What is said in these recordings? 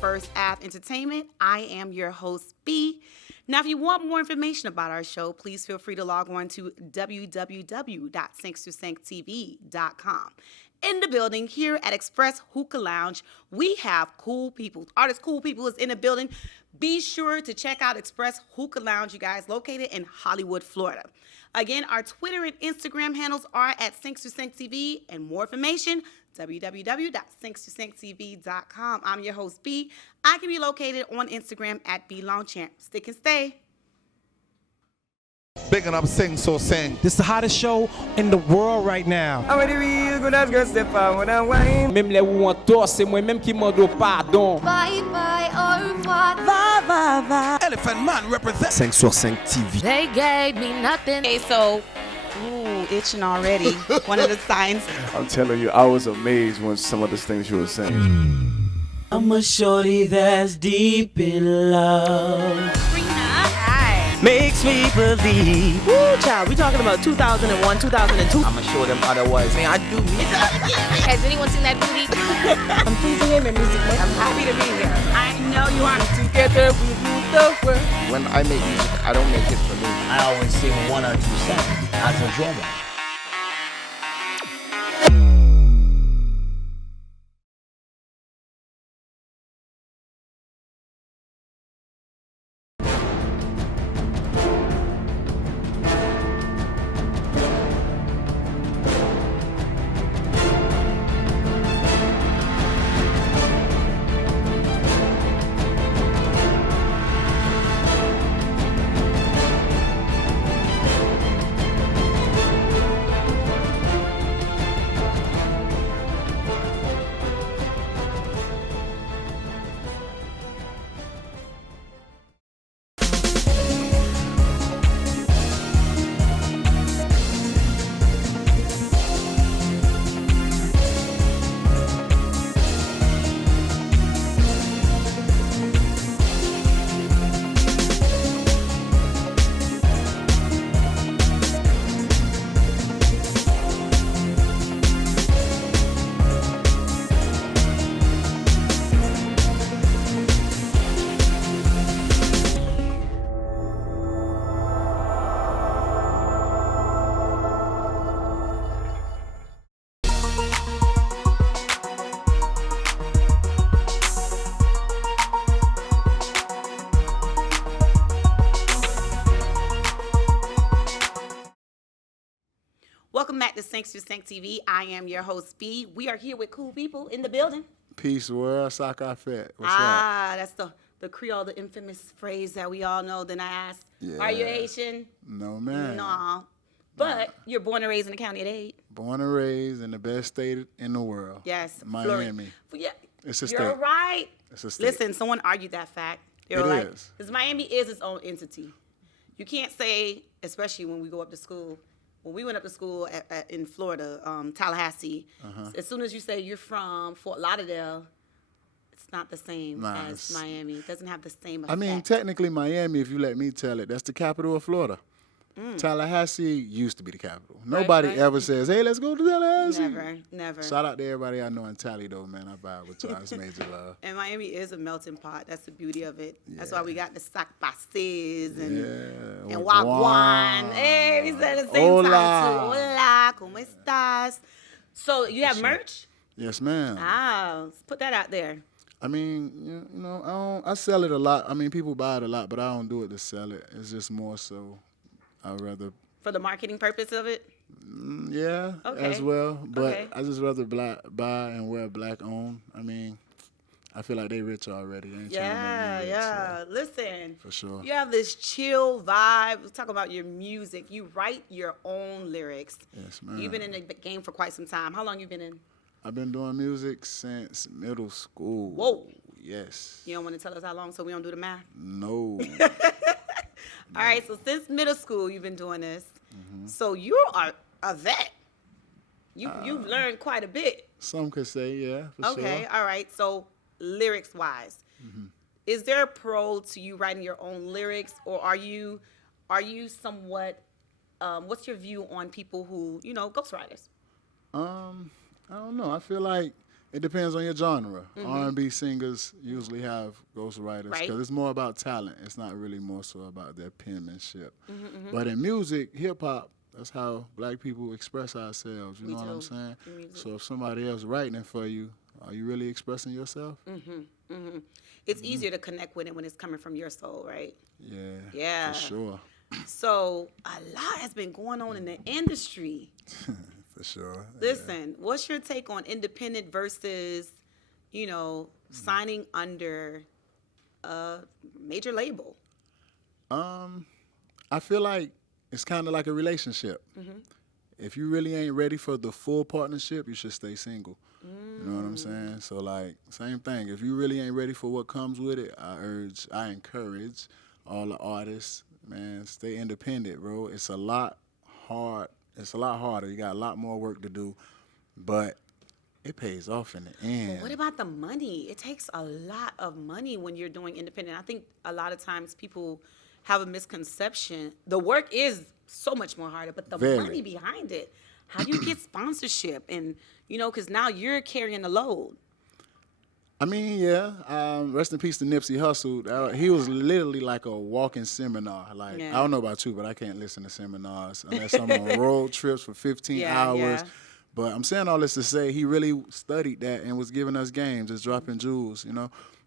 First Ave Entertainment. I am your host, B. Now, if you want more information about our show, please feel free to log on to www.sync2sync.tv.com. In the building here at Express Hookah Lounge, we have cool people. Artist Cool People is in the building. Be sure to check out Express Hookah Lounge, you guys, located in Hollywood, Florida. Again, our Twitter and Instagram handles are at Sync2SyncTV, and more information, www.sync2sync.tv.com. I'm your host, B. I can be located on Instagram at BLongChamp. Stick and stay. Bigging up Sing So Sing. This is the hottest show in the world right now. Même les où on tort, c'est moi-même qui m'en dois pardon. Bye bye, au revoir. Va, va, va. Elephant Man represents 5 sur 5 TV. They gave me nothing. Okay, so, itching already. One of the signs. I'm telling you, I was amazed when some of the things you were saying. I'm a shorty that's deep in love. Makes me believe. Woo, child, we talking about 2001, 2002. I'ma show them otherwise. Man, I do me. Has anyone seen that movie? I'm pleasing him in music. I'm happy to be here. I know you are. Together we rule the world. When I make music, I don't make it for me. I always sing 1 or 2 songs as a drummer. Welcome back to Sync to Sync TV. I am your host, B. We are here with cool people in the building. Peace, world, Saka Fett. What's up? That's the Creole, the infamous phrase that we all know. Then I asked, are you Yeah. Haitian? No, man. No. But you're born and raised in the county of Dade. Born and raised in the best state in the world. Yes. Miami. Yeah. It's a You're state. right. It's a state. Listen, someone argued that fact. They were It like, is. because Miami is its own entity. You can't say, especially when we go up to school. When we went up to school in Florida, Tallahassee, as soon as you say you're from Fort Lauderdale, it's not the same as Miami. It doesn't have the same effect. I mean, technically, Miami, if you let me tell it, that's the capital of Florida. Tallahassee used to be the capital. Nobody right. ever says, hey, let's go to Tallahassee. Never. Shout out to everybody I know in Tally, though, man. I vibe with y'all. It's major love. And Miami is a melting pot. That's the beauty of it. That's why we got the sac pases and wagwan. Hey, we said the same time too. Hola, ¿cómo estás? So you have merch? Yes, ma'am. Let's put that out there. I mean, you know, I sell it a lot. I mean, people buy it a lot, but I don't do it to sell it. It's just more so I'd rather. For the marketing purpose of it? Yeah, Okay. as well. But Okay. I just rather buy and wear black owned. I mean, I feel like they rich already. They ain't trying to make me rich, so, Listen. for sure. You have this chill vibe. Let's talk about your music. You write your own lyrics. Yes, ma'am. You've been in the game for quite some time. How long you been in? I've been doing music since middle school. Whoa. Yes. You don't want to tell us how long so we don't do the math? No. All right, so since middle school you've been doing this. So you are a vet. You've learned quite a bit. Some could say, yeah, for Okay, sure. all right. So lyrics-wise, is there a pro to you writing your own lyrics, or are you somewhat? What's your view on people who ghostwriters? I don't know. I feel like It depends on your genre. R&B singers usually have ghostwriters because it's more about talent. It's not really more so about their penmanship. But in music, hip-hop, that's how black people express ourselves. You know what I'm saying? So if somebody else writing it for you, are you really expressing yourself? It's easier to connect with it when it's coming from your soul, right? Yeah. For sure. So a lot has been going on in the industry. For sure. Listen, what's your take on independent versus, signing under a major label? I feel like it's kind of like a relationship. If you really ain't ready for the full partnership, you should stay single. You know what I'm saying? So, like, same thing. If you really ain't ready for what comes with it, I encourage all the artists, man, stay independent, bro. It's a lot harder. You got a lot more work to do, but it pays off in the end. But what about the money? It takes a lot of money when you're doing independent. I think a lot of times people have a misconception. The work is so much more harder, but the money behind it. How do you get sponsorship? And, because now you're carrying the load. I mean, rest in peace to Nipsey Hussle. He was literally like a walking seminar. Like, I don't know about you, but I can't listen to seminars unless I'm on road trips for 15 hours. Yeah. But I'm saying all this to say he really studied that and was giving us games, just dropping jewels,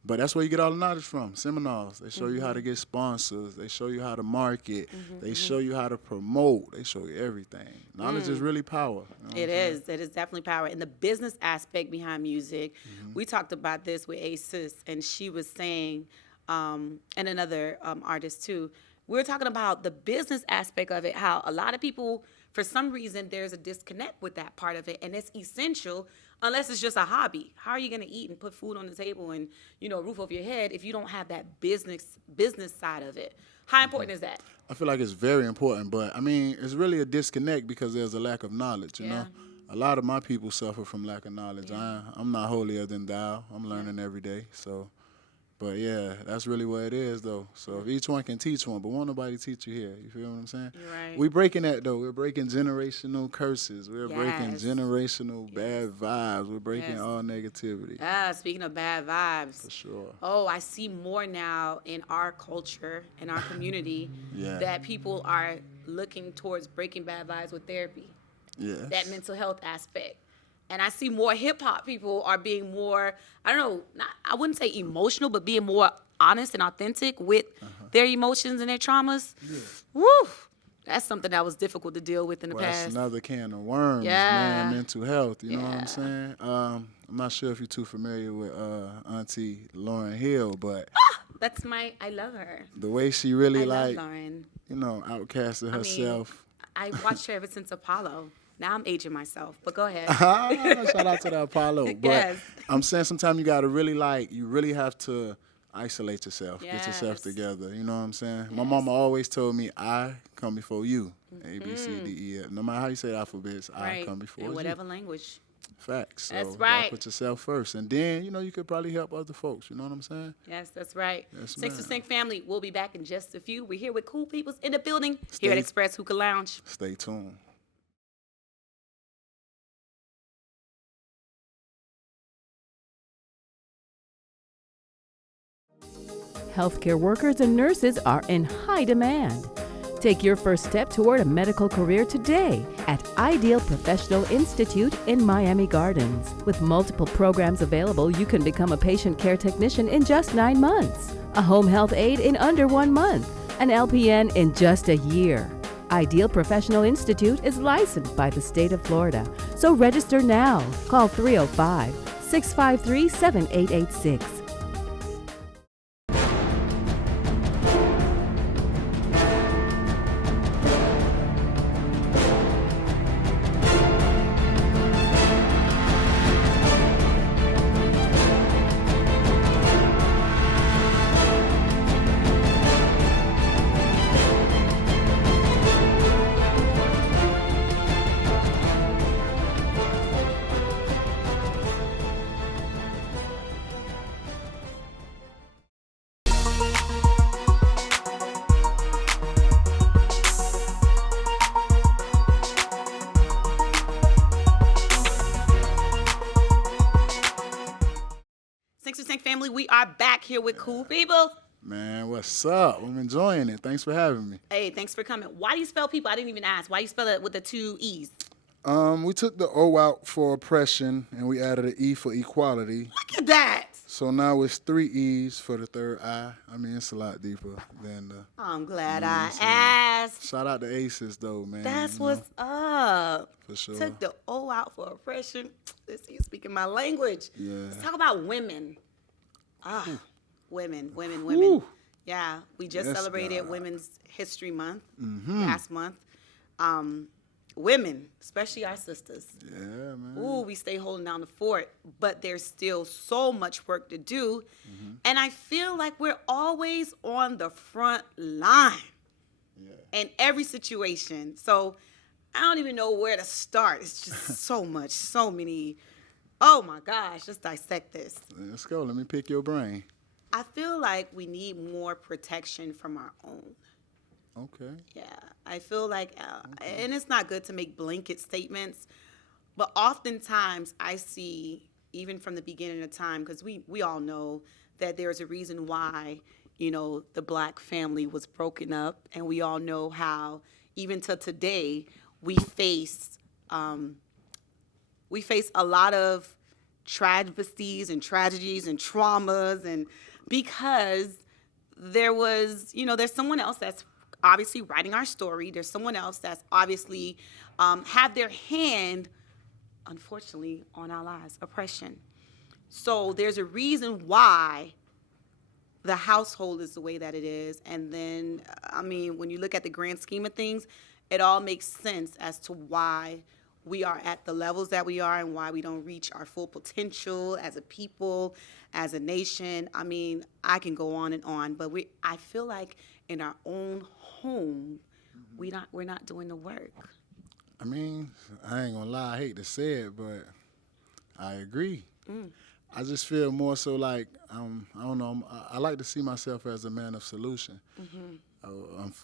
But that's where you get all the knowledge from, seminars. They show you how to get sponsors. They show you how to market. They show you how to promote. They show you everything. Knowledge is really power. It is. It is definitely power. And the business aspect behind music, we talked about this with Asis, and she was saying, and another artist too, we were talking about the business aspect of it, how a lot of people, for some reason, there's a disconnect with that part of it, and it's essential unless it's just a hobby. How are you going to eat and put food on the table and, a roof over your head if you don't have that business side of it? How important is that? I feel like it's very important, but, I mean, it's really a disconnect because there's a lack of knowledge, you know? A lot of my people suffer from lack of knowledge. I'm not holier than thou. I'm learning every day, so... But, that's really what it is, though. So if each one can teach one, but won't nobody teach you here. You feel what I'm saying? You're right. We breaking that, though. We're breaking generational curses. We're breaking generational bad vibes. We're breaking all negativity. Speaking of bad vibes. For sure. Oh, I see more now in our culture, in our community, that people are looking towards breaking bad vibes with therapy. Yes. That mental health aspect. And I see more hip-hop people are being more, I wouldn't say emotional, but being more honest and authentic with their emotions and their traumas. Yeah. Woo! That's something that was difficult to deal with in the past. That's another can of worms, man, mental health, you know what I'm saying? I'm not sure if you're too familiar with Auntie Lauryn Hill, but... I love her. The way she really, love Lauren. outcasted herself. I watched her ever since Apollo. Now I'm aging myself, but go ahead. Shout out to the Apollo. But yes. I'm saying sometimes you got to really you really have to isolate yourself, get yourself together. You know what I'm saying? Yes. My mama always told me, I come before you. A, B, C, D, E, F. No matter how you say the alphabets, I come before you. In whatever language. Facts. So that's right. Put yourself first. And then, you could probably help other folks. You know what I'm saying? Yes, that's right. Yes, 6 to Sync family, we'll be back in just a few. We're here with cool peoples in the building here at Express Hookah Lounge. Stay tuned. Healthcare workers and nurses are in high demand. Take your first step toward a medical career today at Ideal Professional Institute in Miami Gardens. With multiple programs available, you can become a patient care technician in just 9 months, a home health aide in under 1 month, an LPN in just a year. Ideal Professional Institute is licensed by the state of Florida, so register now. Call 305-653-7886. we are back here with Cool People. Man, what's up? I'm enjoying it. Thanks for having me. Hey, thanks for coming. Why do you spell people? I didn't even ask. Why do you spell it with the 2 E's? We took the O out for oppression, and we added an E for equality. Look at that. So now it's 3 E's for the third I. I mean, it's a lot deeper than the... I'm glad I asked. Shout out to Aces, though, man. That's what's up. For sure. Took the O out for oppression. This you speaking my language. Yeah. Let's talk about women. Women. Whew. Yeah, we just Yes, celebrated God. Women's History Month last month. Women, especially our sisters. Yeah, man. Ooh, we stay holding down the fort, but there's still so much work to do. And I feel like we're always on the front line in every situation. So I don't even know where to start. It's just so much, so many. Oh my gosh, let's dissect this. Let's go. Let me pick your brain. I feel like we need more protection from our own. Okay. Yeah, I feel like, and it's not good to make blanket statements, but oftentimes I see, even from the beginning of time, because we all know that there's a reason why, you know, the black family was broken up, and we all know how, even to today, we face a lot of travesties and tragedies and traumas, and because there was, you know, there's someone else that's obviously writing our story. There's someone else that's obviously had their hand, unfortunately, on our lives, oppression. So there's a reason why the household is the way that it is. And then, I mean, when you look at the grand scheme of things, it all makes sense as to why we are at the levels that we are and why we don't reach our full potential as a people, as a nation. I mean, I can go on and on, but I feel like in our own home, we're not doing the work. I mean, I ain't gonna lie, I hate to say it, but I agree. I just feel more so like, I don't know, I like to see myself as a man of solution.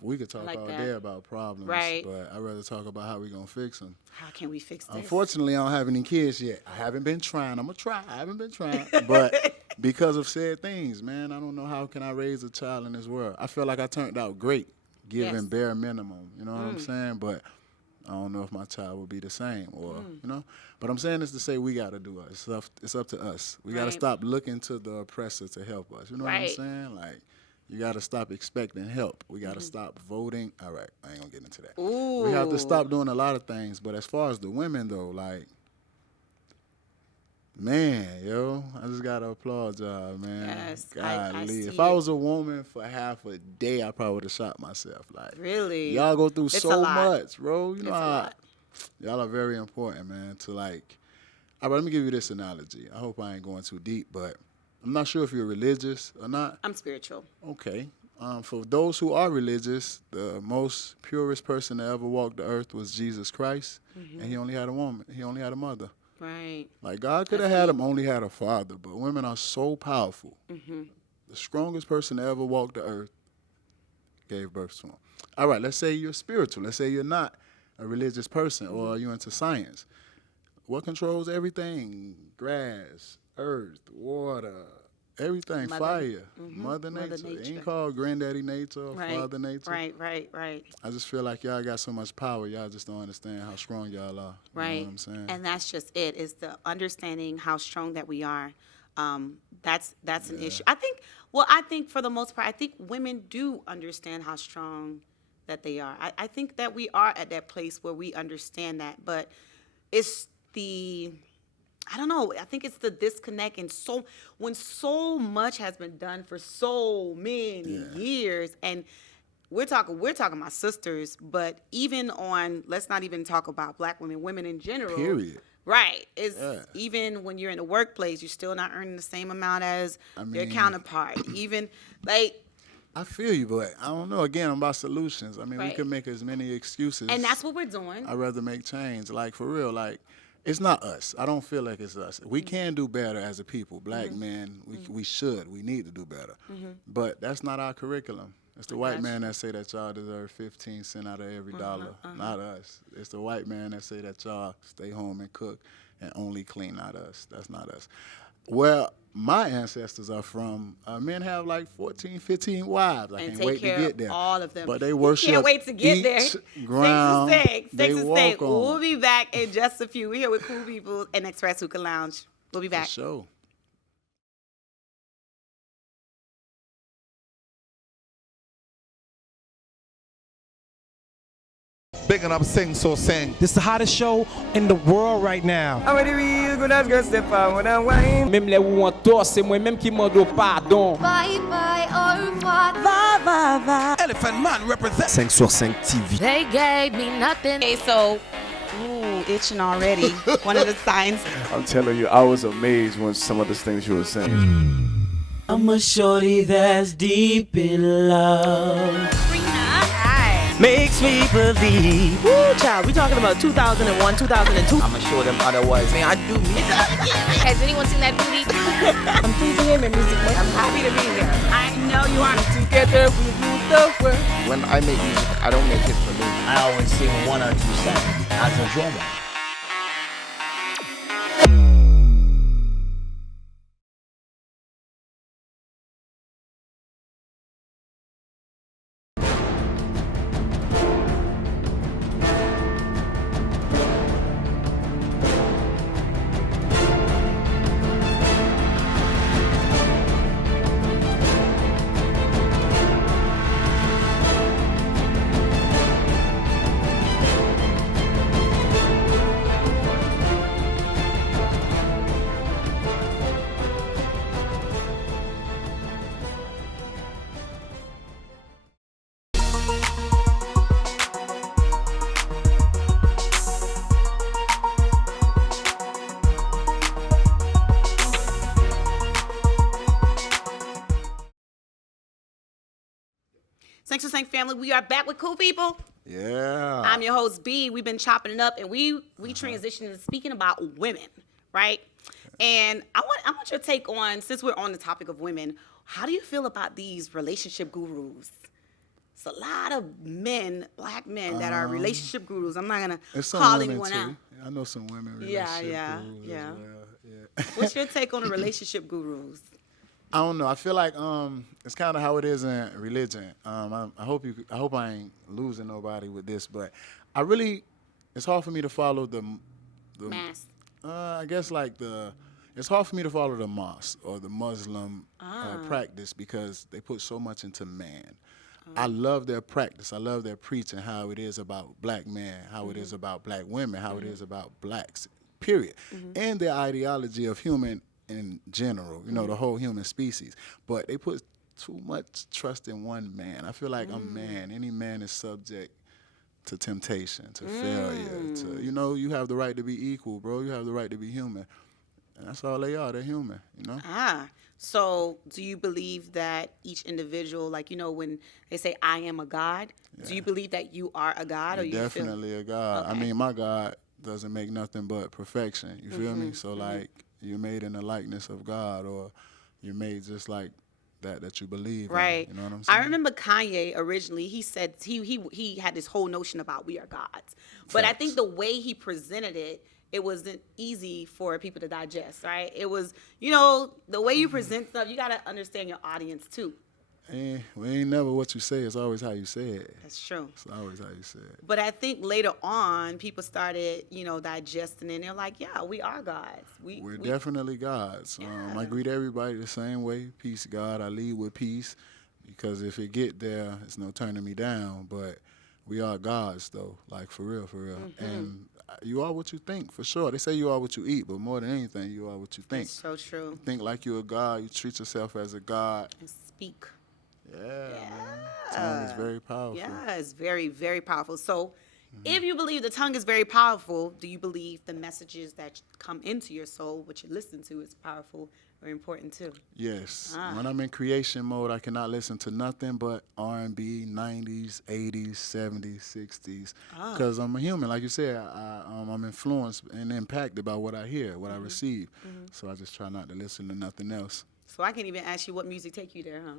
We could talk like all that. day about problems, Right. but I'd rather talk about how we gonna fix them. How can we fix this? Unfortunately, I don't have any kids yet. I haven't been trying. I'm gonna try. I haven't been trying, but because of said things, man, I don't know how can I raise a child in this world. I feel like I turned out great, given Yes. bare minimum. You know what I'm saying? But I don't know if my child will be the same, or you know. But I'm saying this to say we got to do it. It's up to us. We got to Right. stop looking to the oppressor to help us. You know what I'm Right. saying? Like, you got to stop expecting help. We got to stop voting. All right, I ain't gonna get into that. We have to stop doing a lot of things. But as far as the women, though, like, man, yo, I just got to applaud y'all, man. Yes, I Golly. see If I it. was a woman for half a day, I probably would have shot myself. Like, Really? y'all go through It's a so lot. much, bro. You know It's a how lot. y'all are very important, man, to like. All right, let me give you this analogy. I hope I ain't going too deep, but I'm not sure if you're religious or not. I'm spiritual. Okay. For those who are religious, the most purest person to ever walk the earth was Jesus Christ, and he only had a woman. He only had a mother. Right. Like, God could have had him, only had a father, but women are so powerful. The strongest person to ever walk the earth gave birth to him. All right, let's say you're spiritual. Let's say you're not a religious person or you're into science. What controls everything? Grass, earth, water, everything, fire, Mother Nature. It Nature. ain't called Granddaddy Nature or Right. Father Nature. Right. I just feel like y'all got so much power, y'all just don't understand how strong y'all are. Right. You know what I'm saying? And that's just it. Is the understanding how strong that we are. That's an issue. I think for the most part, I think women do understand how strong that they are. I think that we are at that place where we understand that, but it's I don't know. I think it's the disconnect, and when so much has been done for so many years, and we're talking my sisters, but even on, let's not even talk about black women in general. Period. Right. Even when you're in the workplace, you're still not earning the same amount as your counterpart. Even like. I feel you, but I don't know. Again, I'm about solutions. I mean, we Right. can make as many excuses. And that's what we're doing. I'd rather make change. Like, for real, like, it's not us. I don't feel like it's us. We can do better as a people. Black men, we should. We need to do better. But that's not our curriculum. It's the white man that say that y'all deserve 15 cents out of every dollar. Not us. It's the white man that say that y'all stay home and cook and only clean. Not us. That's not us. Well, my ancestors are from, men have like 14, 15 wives. I And can't take wait to care get of there. all of them. But they You worship can't wait to get there. each ground Six they to walk six. on. We'll be back in just a few. We're here with Cool People and Express Hookah Lounge. We'll be For back. sure. Bigging up Sing So Sing. This is the hottest show in the world right now. Même les où on tort, c'est moi-même qui m'en dois pardon. Bye bye, au revoir. Elephant Man represent. 5 sur 5 TV. They gave me nothing. Okay, so, ooh, itching already. One of the signs. I'm telling you, I was amazed when some of the things you were saying. I'm a shorty that's deep in love. Makes me believe. Woo, child, we talking about 2001, 2002. I'ma show them otherwise. Man, I do me. Has anyone seen that booty? I'm pleasing him in music. I'm happy to be here. I know you are. Together we rule the world. When I make music, I don't make it for me. I always sing 1 or 2 songs as a drummer. Thanks for saying, family. We are back with Cool People. Yeah. I'm your host, B. We've been chopping it up, and we transitioned into speaking about women, right? And I want your take on, since we're on the topic of women, how do you feel about these relationship gurus? It's a lot of men, black men, that are relationship gurus. I'm not gonna There's some call women anyone too. out. I know some women Yeah, relationship yeah, gurus yeah. as well. Yeah. What's your take on the relationship gurus? I don't know. I feel like it's kind of how it is in religion. I hope I ain't losing nobody with this, but it's hard for me to follow the Mass. I guess it's hard for me to follow the mosque or the Muslim practice because they put so much into man. I love their practice. I love their preaching, how it is about black men, how it is about black women, how it is about blacks, period. And their ideology of human in general, the whole human species. But they put too much trust in one man. I feel like a man, any man is subject to temptation, to failure, to, you have the right to be equal, bro. You have the right to be human. And that's all they are. They're human, So do you believe that each individual, when they say, I am a God, do you believe that you are a God? Or you definitely a God. Okay. I mean, my God doesn't make nothing but perfection. You feel me? So, you're made in the likeness of God, or you're made just like that you believe right. in. You know what I'm saying? I remember Kanye originally, he said he had this whole notion about we are gods. But I think the way he presented it wasn't easy for people to digest, right? It was, the way you present stuff, you got to understand your audience too. We ain't never what you say. It's always how you say it. That's true. It's always how you say it. But I think later on, people started, digesting it. And they're like, yeah, we are gods. We're definitely gods. Yeah. I greet everybody the same way. Peace, God. I lead with peace. Because if it get there, it's no turning me down. But we are gods, though. Like, for real, for real. And you are what you think, for sure. They say you are what you eat. But more than anything, you are what you think. That's so true. You think like you're a god. You treat yourself as a god. And speak. Yeah, man. Tongue is very powerful. Yeah, it's very, very powerful. So if you believe the tongue is very powerful, do you believe the messages that come into your soul, what you listen to, is powerful or important too? Yes. When I'm in creation mode, I cannot listen to nothing but R&B, 90s, 80s, 70s, 60s. Because I'm a human. Like you said, I'm influenced and impacted by what I hear, what I receive. So I just try not to listen to nothing else. So I can't even ask you what music take you there, huh?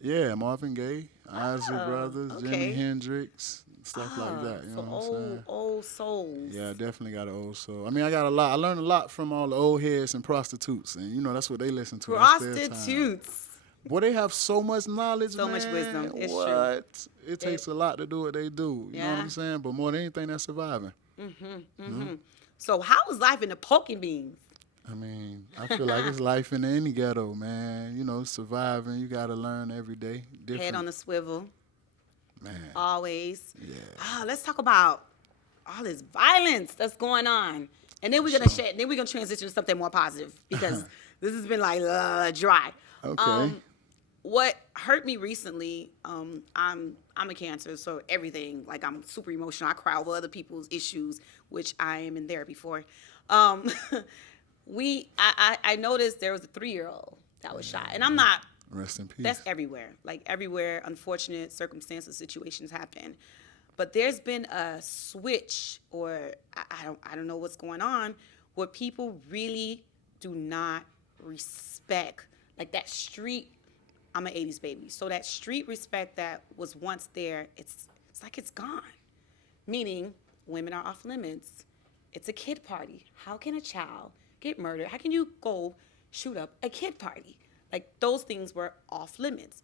Yeah, Marvin Gaye, Isley Brothers, okay. Jimi Hendrix, stuff like that. You know what I'm saying? Old souls. Yeah, I definitely got an old soul. I mean, I got a lot. I learned a lot from all the old heads and prostitutes, and you know that's what they listen to. Prostitutes. Boy, they have so much knowledge, so much wisdom. It's true. It takes a lot to do what they do. You know what I'm saying? But more than anything, they're surviving. So how is life in the poking beans? I mean, I feel like it's life in any ghetto, man. You know, surviving. You got to learn every day. Different. Head on the swivel. Man. Always. Yeah. Let's talk about all this violence that's going on, and then we're gonna transition to something more positive because this has been like dry. Okay. What hurt me recently? I'm a Cancer, so everything, like, I'm super emotional. I cry over other people's issues, which I am in therapy for. I noticed there was a 3-year-old that was shot, and I'm not. Rest in peace. That's everywhere. Like, everywhere, unfortunate circumstances, situations happen. But there's been a switch, or I don't know what's going on, where people really do not respect, like, that street. I'm an 80s baby. So that street respect that was once there, it's like it's gone. Meaning, women are off limits. It's a kid party. How can a child get murdered? How can you go shoot up a kid party? Like, those things were off limits.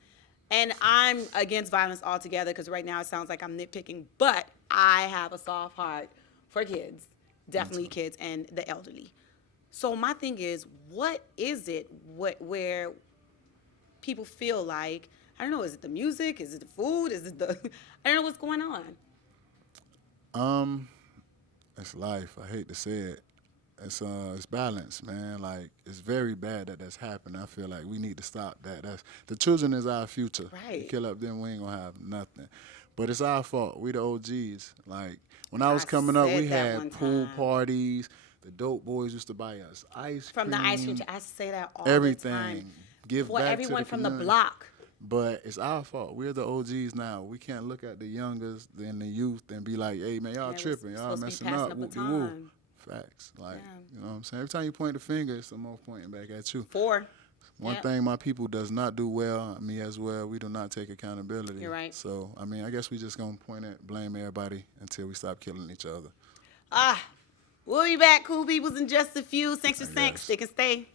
And I'm against violence altogether because right now it sounds like I'm nitpicking, but I have a soft heart for kids, definitely kids and the elderly. So my thing is, what is it where people feel like, I don't know, is it the music? Is it the food? Is it the, I don't know what's going on. It's life. I hate to say it. It's balance, man. Like, it's very bad that that's happened. I feel like we need to stop that. The children is our future. Right. You kill up them, we ain't gonna have nothing. But it's our fault. We the OGs. Like, when I was coming up, we had pool parties. The dope boys used to buy us ice cream. From the ice cream, I say that all everything. the time. Give for back everyone to the from community. the block. But it's our fault. We're the OGs now. We can't look at the youngers and the youth and be like, hey, man, y'all tripping. Y'all messing up. Woo. Facts. Like, you know what I'm saying? Every time you point the finger, it's some more pointing back at you. One thing my people does not do well, me as well, we do not take accountability. You're right. So, I mean, I guess we just going to blame everybody until we stop killing each other. We'll be back, cool peoples, in just a few. Thanks for saying. Stick and stay.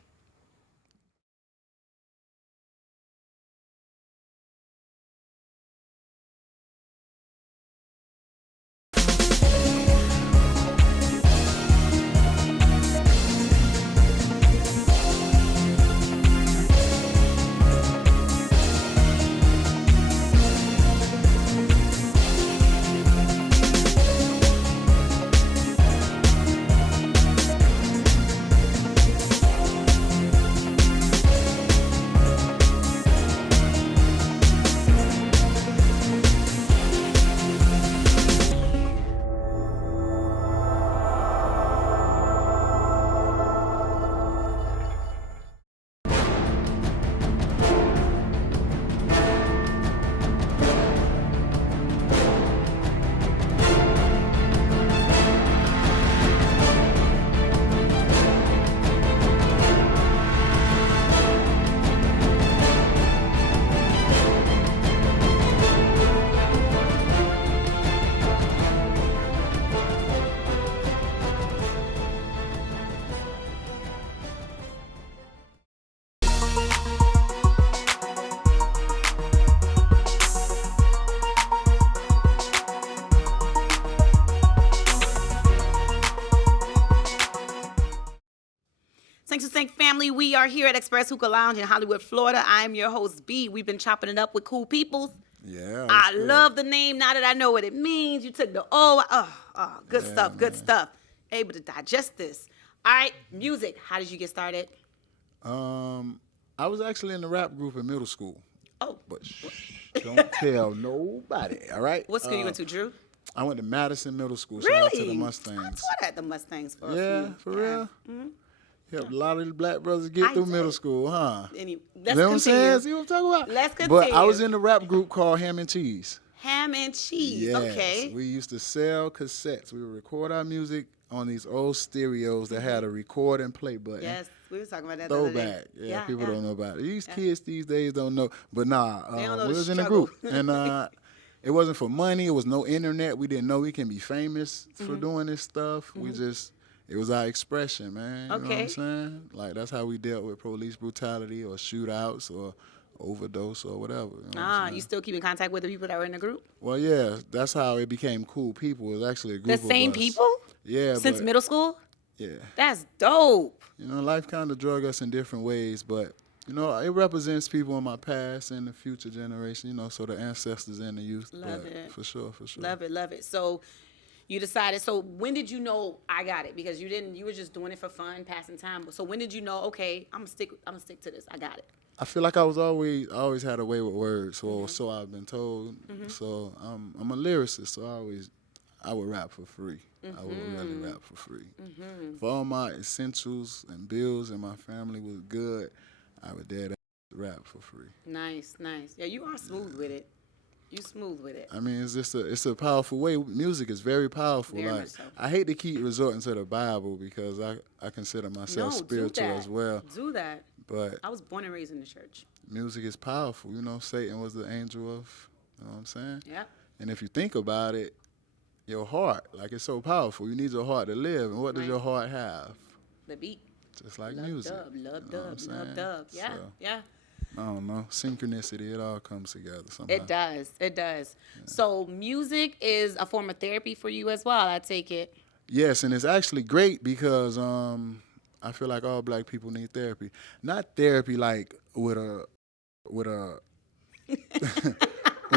Family, we are here at Express Hookah Lounge in Hollywood, Florida. I'm your host, B. We've been chopping it up with cool peoples. Yeah. I love the name now that I know what it means. You took the good stuff, good stuff. Able to digest this. All right, music. How did you get started? I was actually in the rap group in middle school. Oh. But don't tell nobody, all right? What school you went to, Drew? I went to Madison Middle School. Really? Shout out to the Mustangs. I taught at the Mustangs for a few. Yeah, for real? Mm-hmm. Helped a lot of the black brothers get through middle school, huh? Let's you know what I'm saying? See what I'm talking about? Let's continue. But I was in the rap group called Ham and Cheese. Ham and Cheese, yes. Okay. We used to sell cassettes. We would record our music on these old stereos that had a record and play button. Yes, we were talking about that Throwback. the other day. Yeah, people don't know about it. These kids these days don't know. But They don't know we was in struggle. a group. And it wasn't for money. It was no internet. We didn't know we can be famous for doing this stuff. We just, it was our expression, man. You know what I'm saying? Like, that's how we dealt with police brutality or shootouts or overdose or whatever. You know what I'm saying? You still keep in contact with the people that were in the group? Well, yeah, that's how it became Cool People. It was actually a group of us. The same people? Yeah. Since middle school? Yeah. That's dope. You know, life kind of drug us in different ways, but, you know, it represents people in my past and the future generation, you know, so the ancestors and the youth. Love it. For sure, for sure. Love it, love it. So you decided, so when did you know I got it? Because you were just doing it for fun, passing time. So when did you know, okay, I'm gonna stick to this, I got it? I feel like I always had a way with words, so I've been told. So I'm a lyricist, so I would rap for free. I would really rap for free. If all my essentials and bills and my family was good, I would dare to rap for free. Nice, nice. Yeah, you are smooth with it. You smooth with it. I mean, it's a powerful way. Music is very powerful. Very like much so. I hate to keep resorting to the Bible because I consider myself spiritual as well. Do that. But I was born and raised in the church. Music is powerful. You know, Satan was the angel of, you know what I'm saying? Yeah. And if you think about it, your heart, like it's so powerful. You need your heart to live. And what does your heart have? The beat. Just like love music. Love you know dub. Yeah, so, yeah. I don't know. Synchronicity, it all comes together somehow. It does. It does. Yeah. So music is a form of therapy for you as well, I take it. Yes, and it's actually great because I feel like all black people need therapy. Not therapy like with a with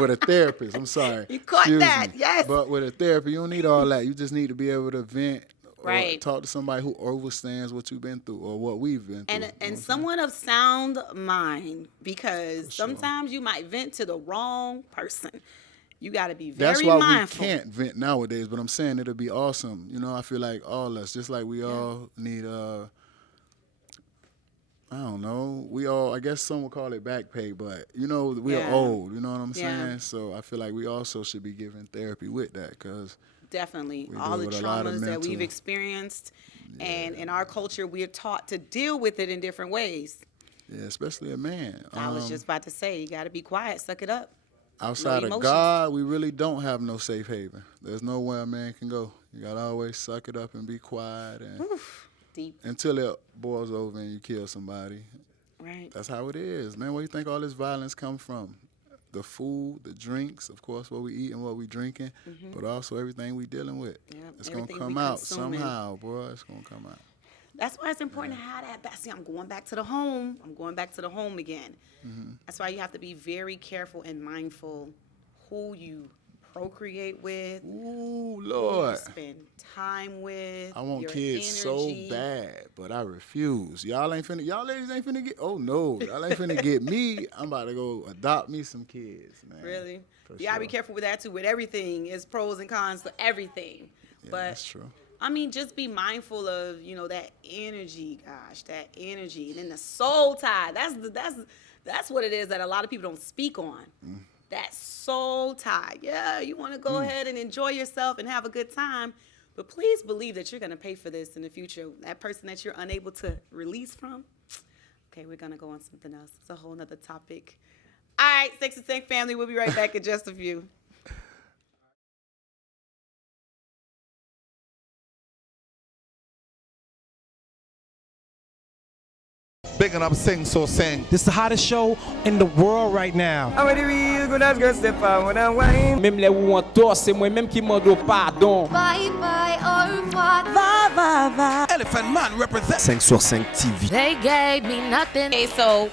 a therapist. I'm sorry. You caught that, yes. But with a therapy, you don't need all that. You just need to be able to vent right. or talk to somebody who understands what you've been through or what we've been through. And someone of sound mind, because sometimes you might vent to the wrong person. You got to be very mindful. That's why we can't vent nowadays, but I'm saying it'll be awesome. You know, I feel like all us, just like we all need I don't know. We all, I guess some would call it back pay, but, you know, we're old. You know what I'm saying? So I feel like we also should be giving therapy with that because definitely all the traumas that we've experienced. And in our culture, we're taught to deal with it in different ways. Yeah, especially a man. I was just about to say, you got to be quiet, suck it up. Outside of God, we really don't have no safe haven. There's nowhere a man can go. You got to always suck it up and be quiet. And deep. Until it boils over and you kill somebody. Right. That's how it is, man. Where do you think all this violence come from? The food, the drinks, of course, what we eat and what we drinking, but also everything we dealing with. Yeah, it's going to come out somehow, bro. It's going to come out. That's why it's important to have that back. See, I'm going back to the home. I'm going back to the home again. That's why you have to be very careful and mindful who you procreate with. Ooh, Lord. Who you spend time with. I want your kids energy. so bad, but I refuse. Y'all ladies ain't finna get, oh no, y'all ain't finna get me. I'm about to go adopt me some kids, man. Really? You gotta be careful with that too. With everything, it's pros and cons to everything. Yeah, but that's true. I mean, just be mindful of, you know, that energy, that energy. And then the soul tie, that's what it is that a lot of people don't speak on. That soul tie. Yeah, you want to go ahead and enjoy yourself and have a good time, but please believe that you're going to pay for this in the future. That person that you're unable to release from. Okay, we're going to go on something else. It's a whole nother topic. All right, Sex and Tank family, we'll be right back in just a few. Big up, sing, so sing. This is the hottest show in the world right now. Même les où on tort, c'est moi-même qui mando pardon. Bye bye, au revoir. Va, va, va. Elephant Man represent. 5 sur 5 TV. They gave me nothing. Okay, so,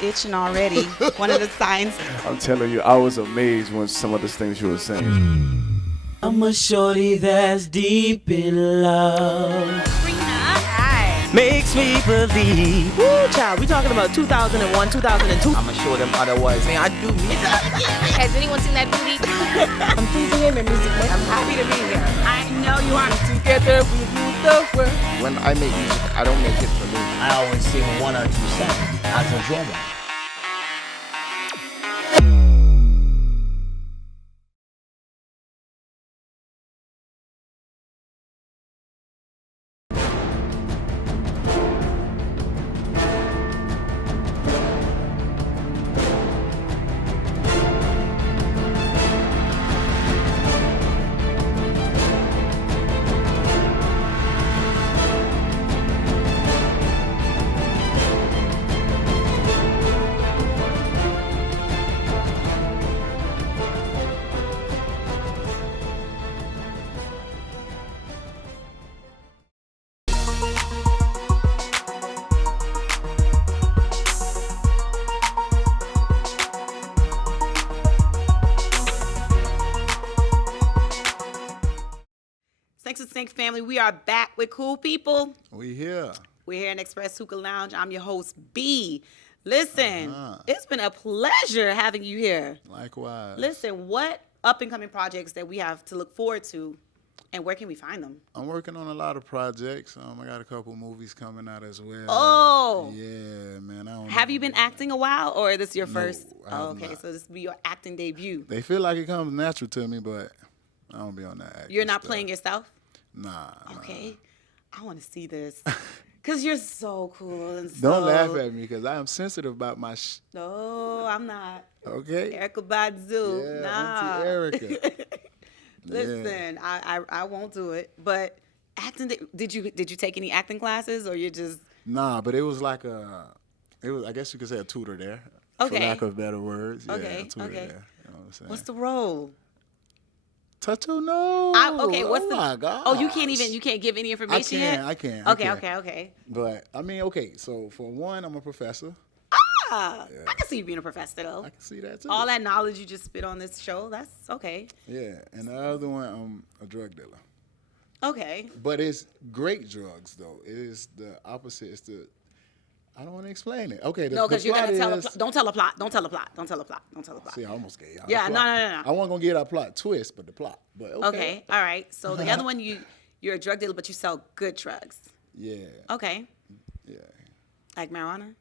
itching already. One of the signs. I'm telling you, I was amazed when some of the things you were saying. I'm a shorty that's deep in love. Makes me believe. Woo, child, we talking about 2001, 2002. I'ma show them otherwise. Man, I do me. Has anyone seen that booty? I'm pleasing him in music. I'm happy to be here. I know you are. Together we rule the world. When I make music, I don't make it for me. I always sing 1 or 2 songs as a drummer. family. We are back with Cool People. We here. We're here in Express Hookah Lounge. I'm your host, B. Listen, it's been a pleasure having you here. Likewise. Listen, what up-and-coming projects that we have to look forward to, and where can we find them? I'm working on a lot of projects. I got a couple movies coming out as well. Oh. Yeah, man. Have you been acting a while, or is this your first? No, okay, so this will be your acting debut. They feel like it comes natural to me, but I don't be on that acting You're not stuff. playing yourself? Nah. Okay. I want to see this. Because you're so cool and so... Don't laugh at me, because I am sensitive about my No, I'm not. Okay. Erica Badu. Yeah, nah. Auntie Erica. Listen, I won't do it. But acting, did you take any acting classes, or you just... Nah, but it was like I guess you could say a tutor there. Okay. For lack of better words. Okay, Yeah, a tutor okay. there. You know what I'm saying? What's the role? Touch your nose. Okay, what's oh the... my God. Oh, you can't give any information yet? I can. Okay. But, okay, so for one, I'm a professor. I can see you being a professor, though. I can see that, too. All that knowledge you just spit on this show, that's okay. Yeah, and the other one, I'm a drug dealer. Okay. But it's great drugs, though. It is the opposite. It's the... I don't want to explain it. Okay, no, because you're going to tell a is... plot. Don't tell a plot. See, I almost gave y'all Yeah, the plot. no. I wasn't going to get a plot twist, but the plot. But Okay, all right. So the other one, you're a drug dealer, but you sell good drugs. Yeah. Okay. Yeah. Like marijuana?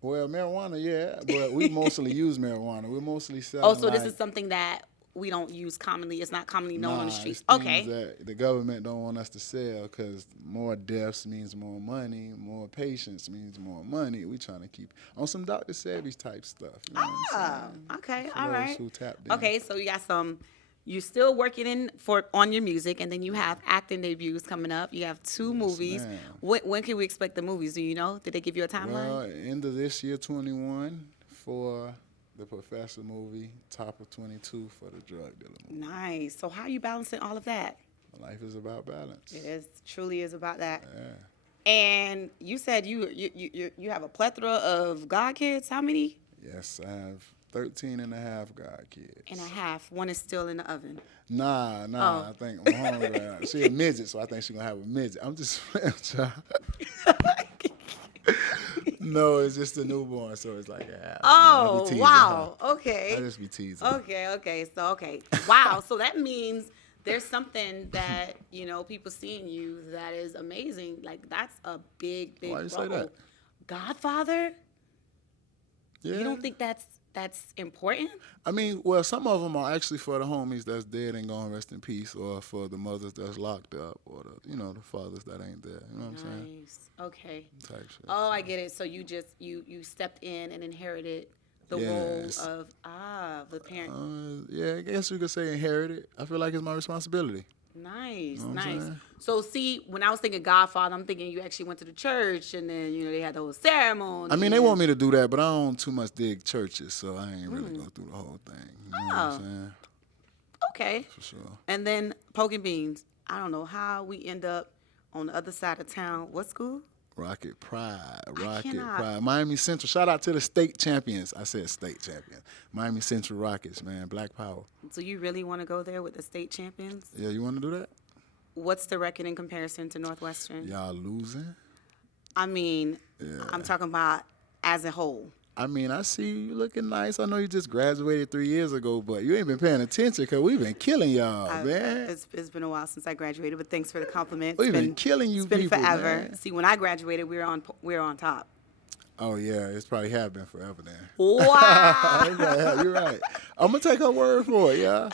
Well, marijuana, yeah, but we mostly use marijuana. We're mostly selling. Oh, so this is something that we don't use commonly. It's not commonly known on the streets. Okay. That the government don't want us to sell because more deaths means more money, more patients means more money. We trying to keep on some Dr. Sebi's type stuff. You know what I'm saying? Okay, For all those right. who tapped in. Okay, so you got some. You're still working on your music, and then you have acting debuts coming up. You have two movies. ma'am. When can we expect the movies? Do you know? Did they give you a timeline? Well, end of this year, 21 for the Professor movie, top of 22 for the drug dealer movie. Nice. So how are you balancing all of that? Life is about balance. It truly is about that. Yeah. And you said you have a plethora of God kids. How many? Yes, I have 13 and a half God kids. And a half. One is still in the oven. Nah. Oh. I think my homegirl, she a midget, so I think she gonna have a midget. I'm just playing, child. No, it's just a newborn, so it's like, oh, wow. Okay. I just be teasing. Okay. So, wow. So that means there's something that, people see in you that is amazing. Like, that's a big Why you say role. that? Godfather? Yeah. You don't think that's important? I mean, well, some of them are actually for the homies that's dead and gone, rest in peace, or for the mothers that's locked up, or the fathers that ain't there. You know what I'm saying? Nice. Okay. Type shit. Oh, I get it. So you just you stepped in and inherited the role of the parent. Yeah, I guess you could say inherited. I feel like it's my responsibility. Nice, You know what I'm nice. saying? So see, when I was thinking Godfather, I'm thinking you actually went to the church and then they had the whole ceremony. I mean, they want me to do that, but I don't too much dig churches, so I ain't really go through the whole thing. You know what I'm saying? Okay. For sure. And then poking beans. I don't know how we end up on the other side of town. What school? Rocket Pride. cannot. Pride. Miami Central. Shout out to the state champions. I said state champions. Miami Central Rockets, man. Black power. So you really want to go there with the state champions? Yeah, you want to do that? What's the record in comparison to Northwestern? Y'all losing? I mean, I'm talking about as a whole. I mean, I see you looking nice. I know you just graduated 3 years ago, but you ain't been paying attention because we've been killing y'all, man. It's been a while since I graduated, but thanks for the compliment. We've been killing you people, It's been forever. man. See, when I graduated, we were on top. Oh, yeah. It's probably have been forever then. Wow. You're right. I'm going to take her word for it, yeah.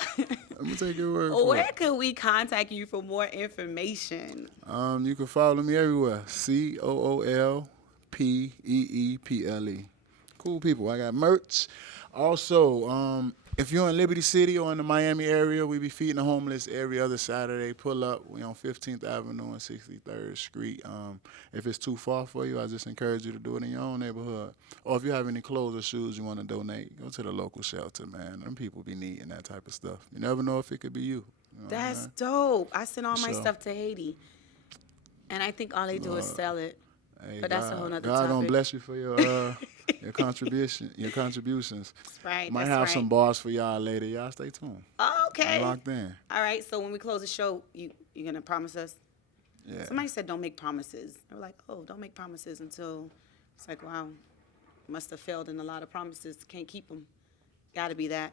I'm going to take your word for Where it. could we contact you for more information? You can follow me everywhere. COOLPEEPLE. Cool people. I got merch. Also, if you're in Liberty City or in the Miami area, we be feeding the homeless every other Saturday. Pull up. We on 15th Avenue and 63rd Street. If it's too far for you, I just encourage you to do it in your own neighborhood. Or if you have any clothes or shoes you want to donate, go to the local shelter, man. Them people be needing that type of stuff. You never know if it could be you. You know That's dope. I sent all my sure. stuff to Haiti, and I think all they do is sell it. Hey, But that's a whole nother God topic. gonna bless you for your your contributions. Right. Might that's have right. some bars for y'all later. Y'all stay tuned. Okay. I'm locked in. All right. So when we close the show, you're gonna promise us? Yeah. Somebody said don't make promises. They were like, oh, don't make promises until it's like, wow, must have failed in a lot of promises. Can't keep them. Got to be that.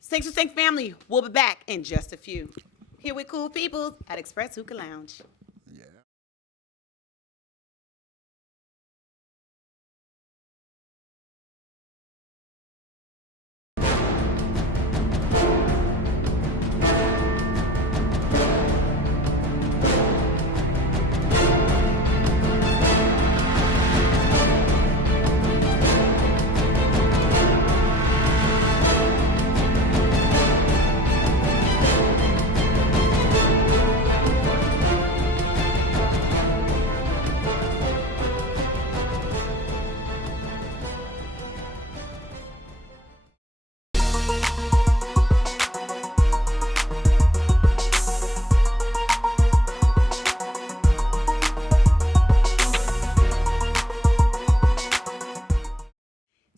Sync to Sync family, we'll be back in just a few. Here with cool people at Express Hookah Lounge. Yeah.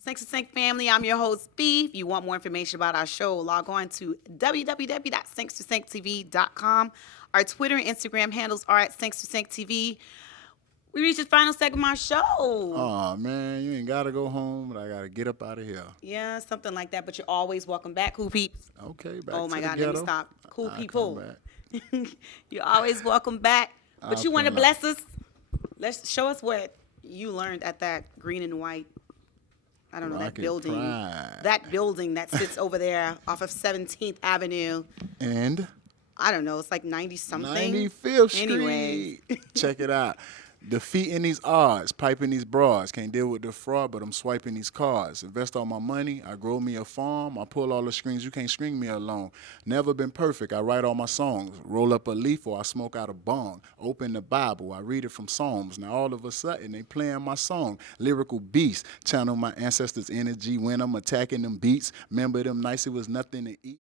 Sync to Sync family, I'm your host, B. If you want more information about our show, log on to www.sync2sync.tv.com. Our Twitter and Instagram handles are at Sync to Sync TV. We reached the final segment of our show. Oh, man, you ain't got to go home, but I got to get up out of here. Yeah, something like that, but you're always welcome back, cool peeps. Okay, back Oh, to my the God, ghetto. let me stop. Cool I'll people. come back. You're always welcome back. But I'll you want to come back. bless us? Let's show us what you learned at that green and white. I don't know, that Rocket building. Pride. That building that sits over there off of 17th Avenue. And I don't know, it's like 90-something. 95th Street. Anyway. Check it out. Defeating these odds, piping these bras. Can't deal with the fraud, but I'm swiping these cards. Invest all my money. I grow me a farm. I pull all the strings. You can't string me alone. Never been perfect. I write all my songs. Roll up a leaf or I smoke out a bong. Open the Bible. I read it from Psalms. Now all of a sudden they playing my song. Lyrical beast. Channel my ancestors' energy when I'm attacking them beats. Remember them nights it was nothing to eat.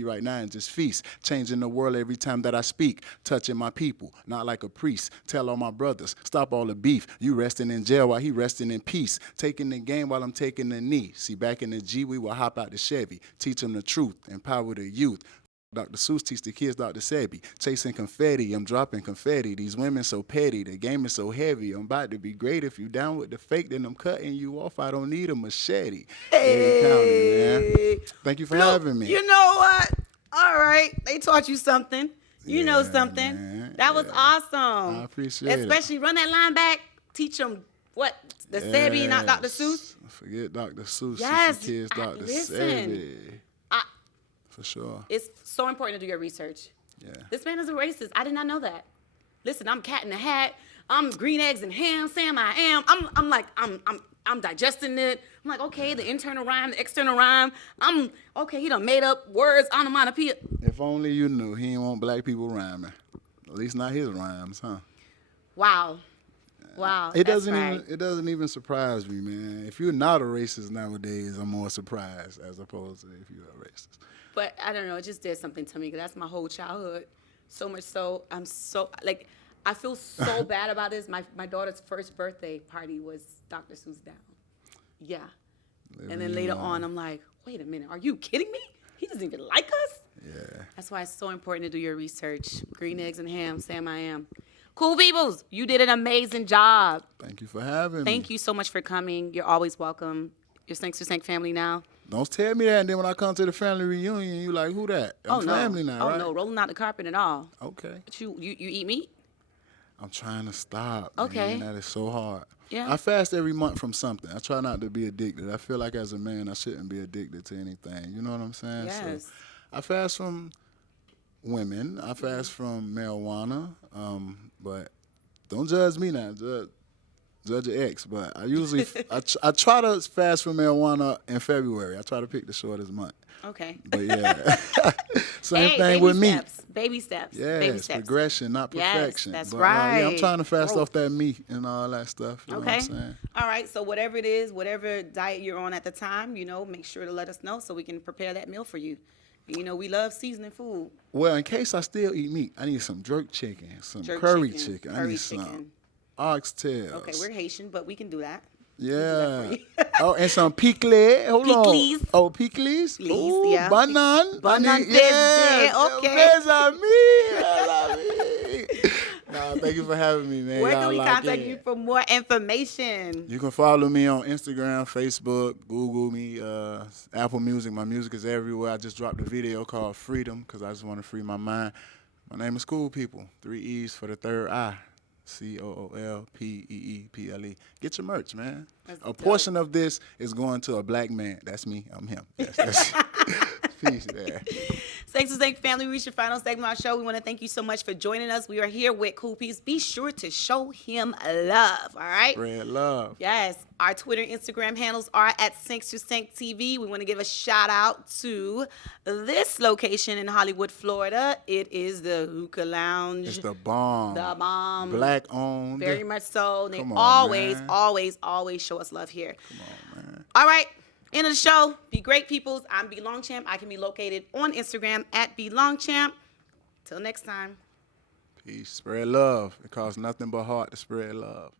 Right now and just feast, changing the world every time that I speak, touching my people, not like a priest. Tell all my brothers, stop all the beef. You resting in jail while he resting in peace. Taking the game while I'm taking the knee. See, back in the G, we will hop out the Chevy, teach them the truth, empower the youth. Dr. Seuss teach the kids Dr. Sebi. Chasing confetti, I'm dropping confetti. These women so petty, the game is so heavy. I'm about to be great. If you down with the fake, then I'm cutting you off. I don't need a machete. Hey. County, man. Thank you for having me. You know what? All right. They taught you something. You know something. Man. That was awesome. I appreciate it. Especially run that line back. Teach them what? The Sebi, not Dr. Seuss? Forget Dr. Seuss. Yes. Teach the kids Dr. Listen. Sebi. For sure. It's so important to do your research. Yeah. This man is a racist. I did not know that. Listen, I'm Cat in the Hat. I'm green eggs and ham, Sam. I am. I'm digesting it. I'm like, okay, the internal rhyme, the external rhyme. Okay. He done made up words, onomatopoeia. If only you knew he didn't want black people rhyming. At least not his rhymes, huh? Wow. Wow. It that's doesn't right. even surprise me, man. If you're not a racist nowadays, I'm more surprised as opposed to if you're a racist. But I don't know, it just did something to me because that's my whole childhood. So much so, I feel so bad about this. My daughter's first birthday party was Dr. Seuss down. Yeah. And then later on, I'm like, wait a minute, are you kidding me? He doesn't even like us? Yeah. That's why it's so important to do your research. Green eggs and ham, Sam I am. Cool peoples, you did an amazing job. Thank you for having me. Thank you so much for coming. You're always welcome. You're Sync to Sync family now. Don't tell me that, and then when I come to the family reunion, you like, who that? I'm family now, right? Oh, no, rolling out the carpet at all. Okay. But you eat meat? I'm trying to stop. Okay. Man, that is so hard. Yeah. I fast every month from something. I try not to be addicted. I feel like as a man, I shouldn't be addicted to anything. You know what I'm saying? Yes. So I fast from women. I fast from marijuana. But don't judge me now. Judge your ex. But I usually, I try to fast from marijuana in February. I try to pick the shortest month. Okay. But yeah. Same thing baby with me. steps. Baby steps. Yeah, baby it's steps. progression, not perfection. Yes, that's but, right. yeah, I'm trying to fast Growth. off that meat and all that stuff. You know what I'm saying? All right. So whatever it is, whatever diet you're on at the time, make sure to let us know so we can prepare that meal for you. And, we love seasoning food. Well, in case I still eat meat, I need some jerk chicken, some curry chicken. I need some oxtails. Okay, we're Haitian, but we can do that. Yeah. Oh, and some pickle. Hold Pickles. on. Oh, pickles. Pickles, Ooh, yeah. Banan. Banan Yeah. okay. Mes amis. Thank you for having me, man. Where Y'all can we lock contact in. you for more information? You can follow me on Instagram, Facebook, Google me, Apple Music. My music is everywhere. I just dropped a video called Freedom because I just want to free my mind. My name is Cool People. 3 E's for the third I. COOLPEEPLE. Get your merch, man. A portion of this is going to a black man. That's me. I'm him. That's peace there. Thanks to Thank Family. We reached your final segment of our show. We want to thank you so much for joining us. We are here with Cool Peace. Be sure to show him love, all right? Spread love. Yes. Our Twitter and Instagram handles are at Sync to Sync TV. We want to give a shout out to this location in Hollywood, Florida. It is the Hookah Lounge. It's the bomb. The bomb. Black owned. Very much so. They Come on, always, man. always show us love here. Come on, man. All right. End of the show. Be great, peoples. I'm B Longchamp. I can be located on Instagram at B Longchamp. Till next time. Peace. Spread love. It costs nothing but heart to spread love.